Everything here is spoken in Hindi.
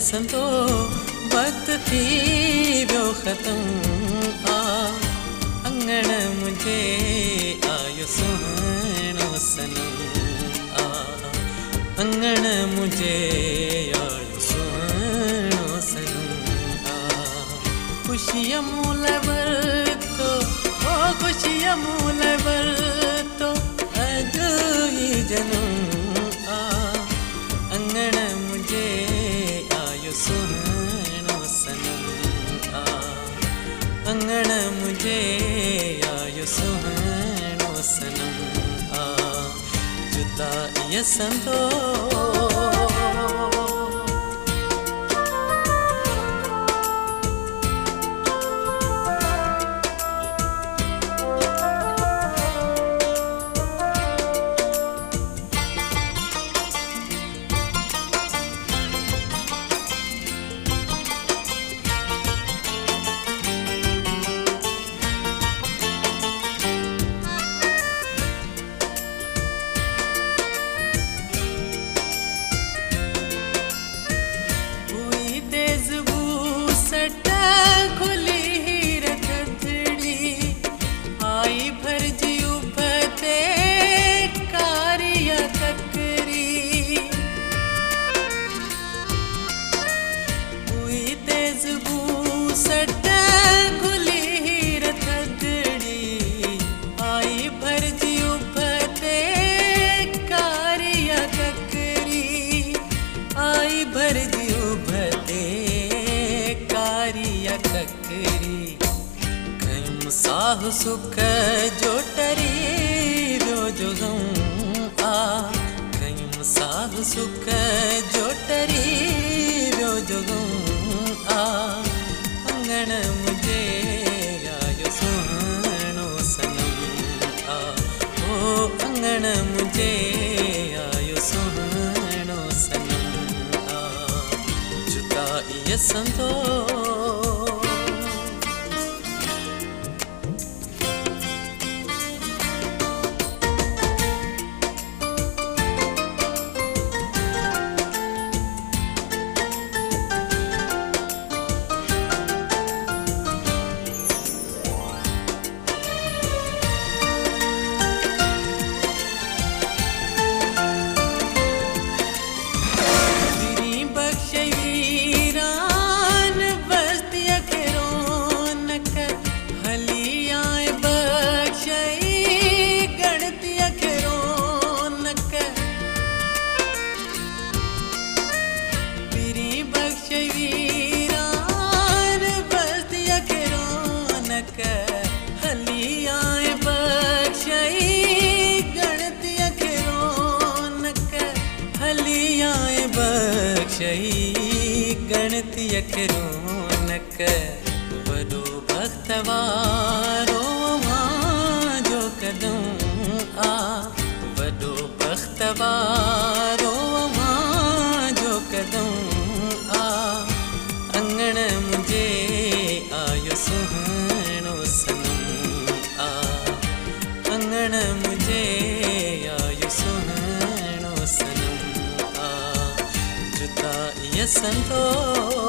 संतो वक्त थी वो ख़त्म आ अंगण मुझे आयो सुहानो सनम आ अंगण मुझे आयो सुहानो सनम आ खुशियाँ मूलवर तो ओ खुशियाँ मूलवर तो अजो ही जन्म आ अंगण मुझे आयो सुहानो सनम आ अंगण मुझे आयो सुहानो सनम आ जुदाई संतो साहु सुख जो टरी वो जो गम आ कयूं साहु सुख जो टरी वो जो गम आ अंगण मुझे आयो सुहानो सनम आ ओ अंगण मुझे आयो सुहानो सनम आ जुदाई संतो गणति अखरोनक वडो बख्तवारो मां जो कदम आ वडो बख्तवारो मां जो कदम आ अंगण मुझे आयो सुहानो सनम आ अंगण मुझे आयो सुहानो सनम आ जुदाई संतो